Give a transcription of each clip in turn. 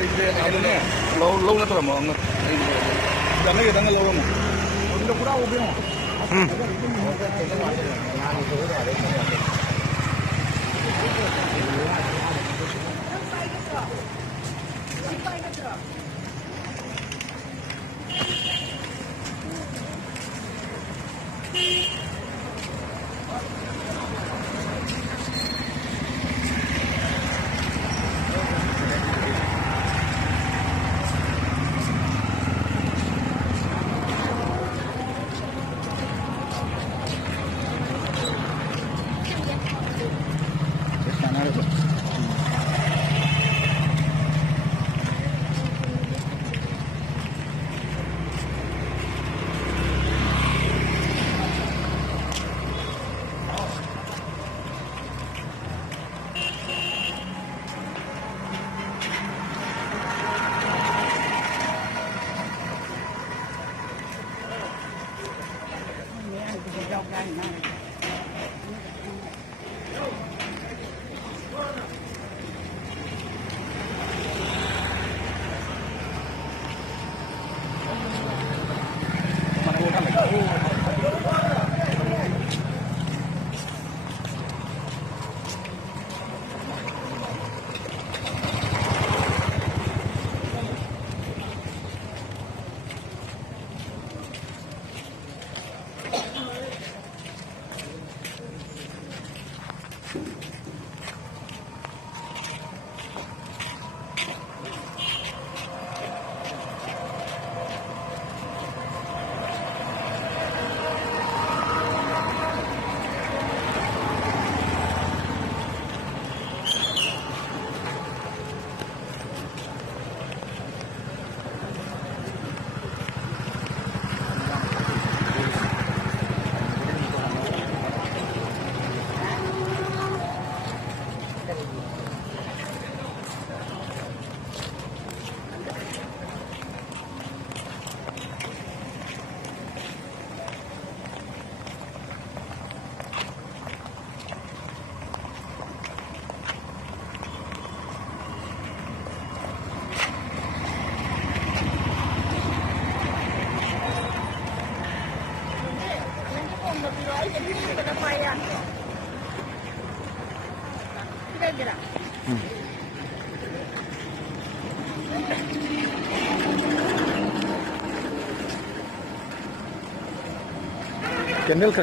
ini lâu lâu nữa thôi mà ông giờ mấy giờ đang lâu không? Udah kurang udah.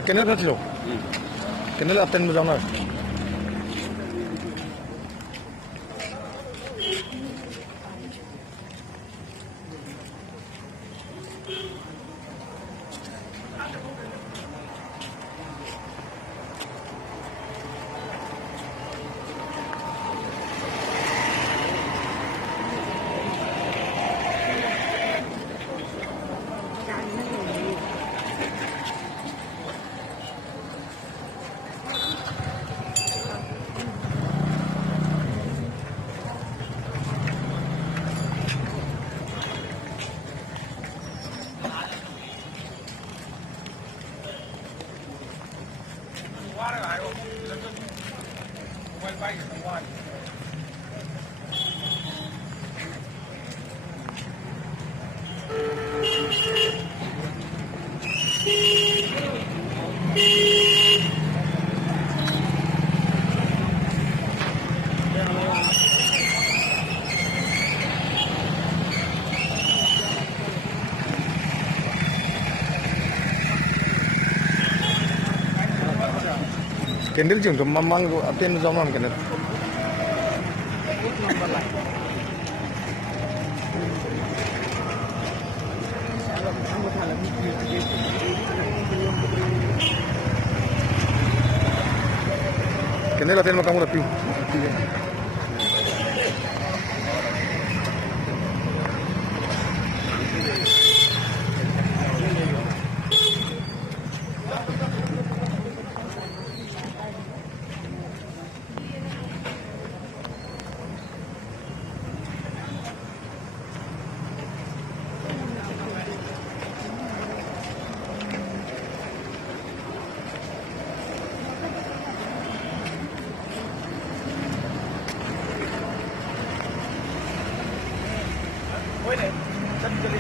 Canal का चलो canal आप में जाना है कैंडल जों mamang ko atin zaman kana candle atin mo kamu rapi होइने चली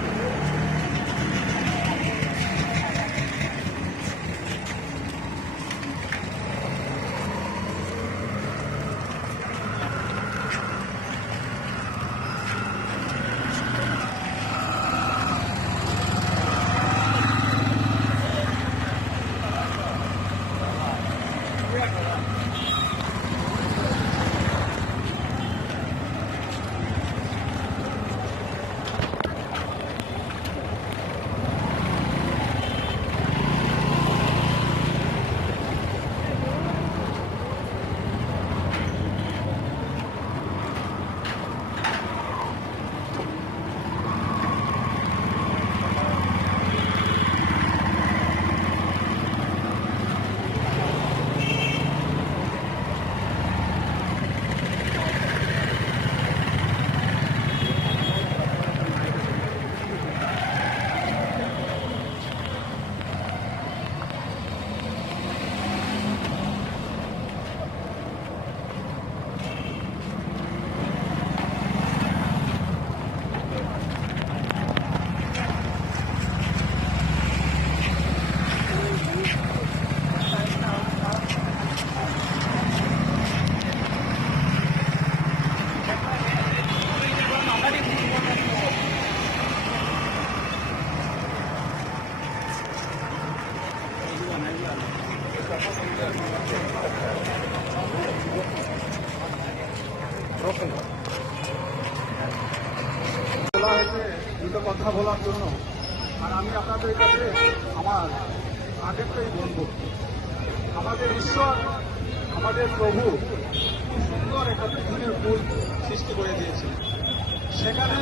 বলা হয়েছে দুটো কথা বলার জন্য। আর আমি আপনাদের কাছে আমার আগেরটাই বলবো, আমাদের ঈশ্বর, আমাদের প্রভু খুব সুন্দর একটা পৃথিবীর ফুল সৃষ্টি করে দিয়েছে। সেখানে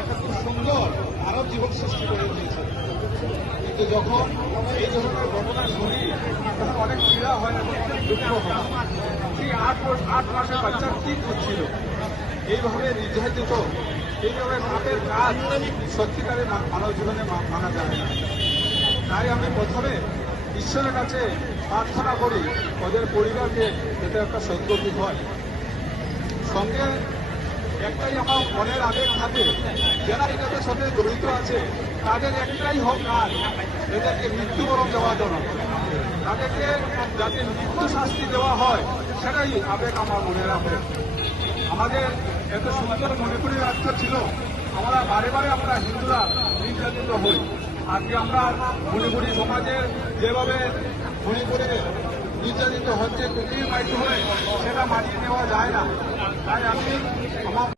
একটা খুব সুন্দর মানব জীবন সৃষ্টি করে দিয়েছে। কিন্তু যখন এই ধরনের ঘটনা শুনি তখন অনেক পীড়া হয় এবং দুঃখ হয়। সেই 8 মাসের বাচ্চা কি করছিল, এইভাবে নির্যাতিত, এইভাবে পাপের কাজ সত্যিকারে মানব জীবনে মানা যায় না। তাই আমি প্রথমে ঈশ্বরের কাছে প্রার্থনা করি ওদের পরিবারকে এটা একটা সদ্গতি হয়। সঙ্গে একটাই আমার মনের আবেগ থাকে, যারা এটাদের সাথে জড়িত আছে তাদের একটাই হোক কাজ, এদেরকে মৃত্যুবরণ দেওয়া জন্য, তাদেরকে যাতে মৃত্যু শাস্তি দেওয়া হয়, সেটাই আবেগ আমার মনের আবেগ। আমাদের এত সুন্দর মণিপুরি রাজ্য ছিল, আমরা বারে বারে আমরা হিন্দুরা নির্যাতিত হই। আজকে আমরা মণিপুরি সমাজের যেভাবে মণিপুরে নির্যাতিত হচ্ছে কুকির মাধ্যমে, সেটা মানিয়ে নেওয়া যায় না। তাই আমি আমার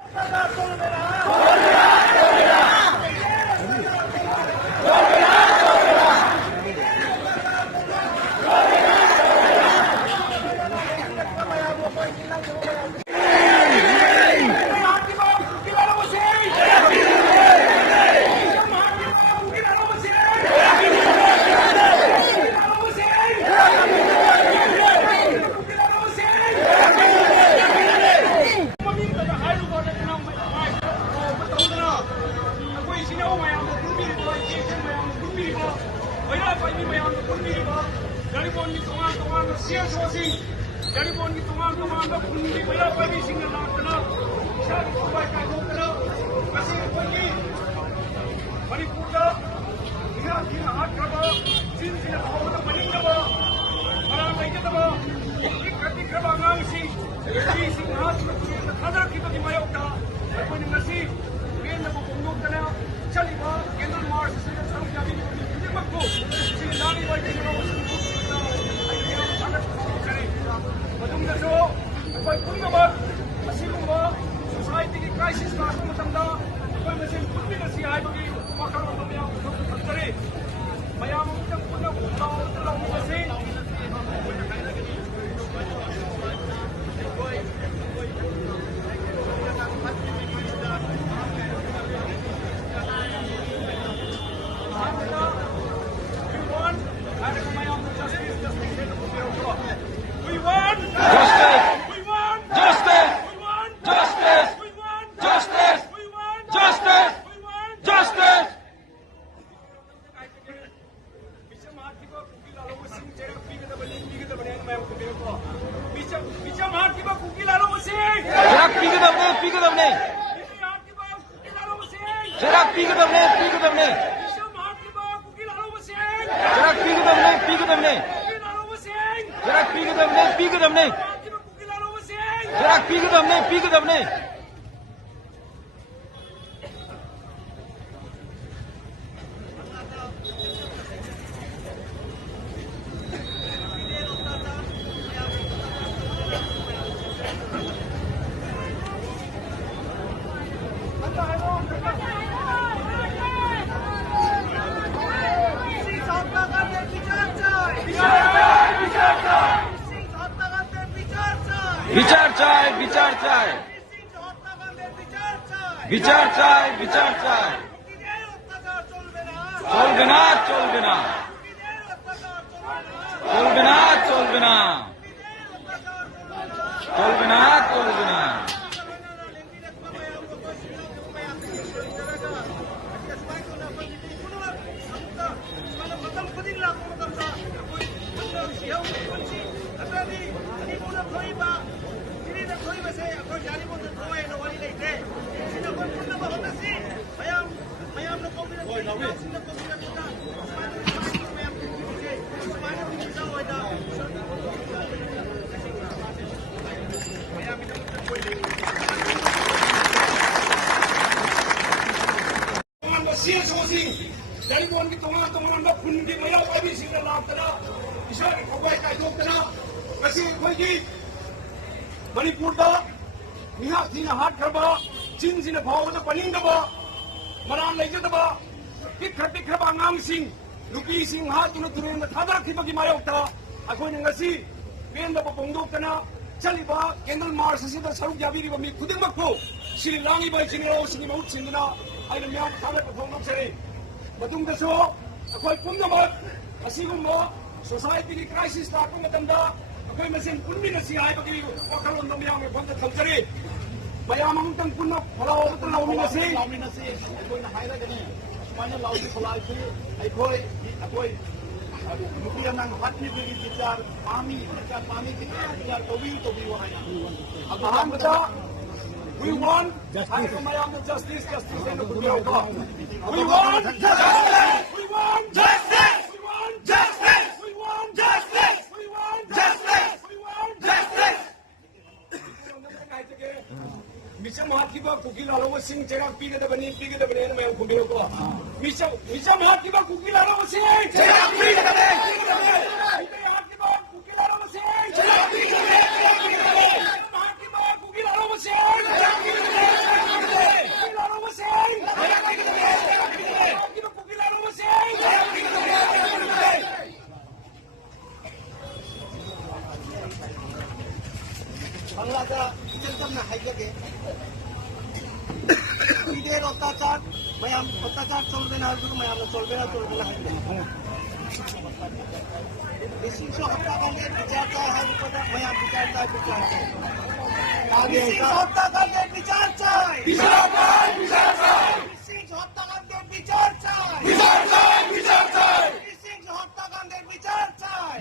삐그덕네. 저락 삐그덕네. 저락 삐그덕네. বিচার চাই। চলবে না। Dari teman-teman pun di maya pagi sehingga lautnya bisa dikobai kayu kena kasih pergi Manipur dah nihat sini hat kerba Chin sini bawa tu paning dah maran lagi dah tikar bangang sing luki sing hat tu turun thadar kita bagi maya ukta aku yang kasih pen dah pondok kena caliba kendal mars sih dah saruk jabi di bami kudin makku sini langi bayi sini lau sini maut sini na ayo miam thadar pondok sini Matungdaso, ako'y punamat, asigummo, society crisis na akong matanda, ako'y masin punmi na siya ay pag-iwakalon ng miyang ipunta kalsari. Mayamang utang punok, wala ako ito laumi na siya. Ako'y nakaila ganyan. Semuanya laumi pala ito, ako'y lukiyan ng hatni bibitar, pami bibitar, tobi wahai. Ang bata, we want justice. We want justice. Bisa mahatiba kukil alawa sing cerak piga da bani na may kumbiro ko. Bisa mahatiba kukil alawa sing cerak piga da bani. Mahatiba kukil alawa sing cerak piga da bani. Mahatiba kukil alawa sing cerak piga da bani. Kukil alawa sing cerak piga da bani. Mahatiba kukil alawa sing cerak piga da bani. বাংলাটা চিন্তা না হাইকে ঈদের অত্যাচার ma'am অত্যাচার চলবে না শুধু ম্যাম চলবে না হাইকে বিশিষ্ট হত্যাকাণ্ডের বিচার চাই হাইকোর্টে ম্যাম বিচার চাই হত্যাকাণ্ডের বিচার চাই বিশিষ্ট হত্যাকাণ্ডের বিচার চাই বিশিষ্ট হত্যাকাণ্ডের বিচার চাই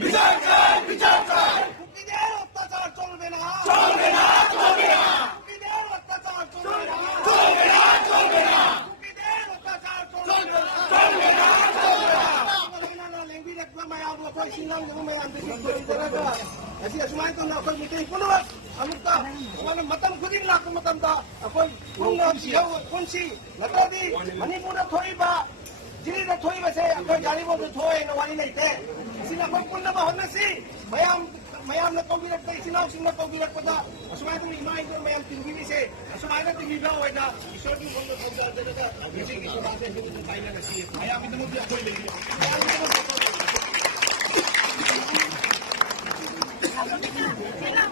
কুকিদের অত্যাচার চলবে না কুকিদের অত্যাচার চলবে না কুকিদের অত্যাচার চলবে না লেঙ্গি দেখবা মায়া বকই সিনাম যেন মায়া আন্তরিক করে দেবা asi asumay to na ako'y mutin punuwat amukta ano matam kudin la kung matam ta ako'y kunsi natadi Manipur na thoy ba jili na thoy ba se ako'y jali mo thoy na wali na ite sila ko kun na ba hon na si mayam na togilat tay sinaw sing na togilat pa da asumay to imay ko mayam tingili se asumay na tingila wa da isor di hon na togilat da bisig iso ba se hindi tayo na si mayam ito mo di ako'y lagi Sila